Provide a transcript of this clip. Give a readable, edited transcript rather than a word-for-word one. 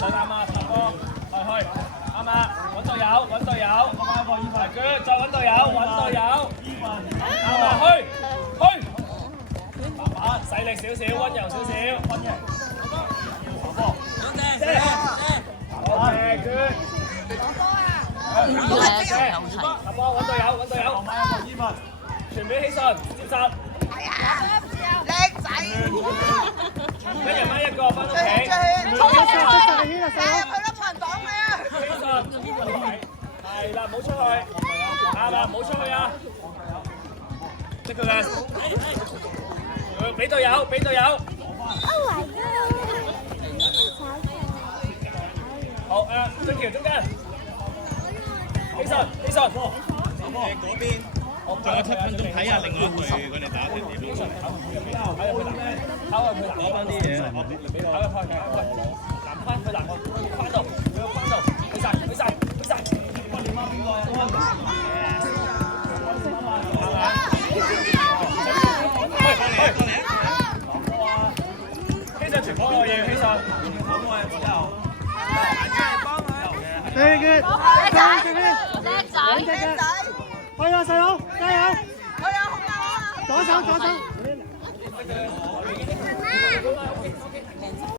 實啱啊，插波，去，啱啊，揾隊友，揾隊友，排腳，再揾隊友，揾隊友，啱啊，去，細力少少，溫柔少少，溫柔，插波，OK， good， 插波，揾隊友，揾隊友，傳俾希信，接實。叻仔，一人掹一個，翻屋企。衝入去啦，冇人擋你啊！希信，係啦，唔好出去，啱啦，唔好出去啊！即佢嘅，俾隊友，俾隊友。好誒，俊橋中間，希信，希信，嗰邊。仲有7分鐘，睇下另外一隊佢哋打成點。攞翻啲嘢啊！南翻去南翻到，翻到，去晒，去晒，去晒。希信全部個嘢，希信。Very good，叻仔，叻仔，可以啊，細佬，加油！好有好有啊！左手，左手。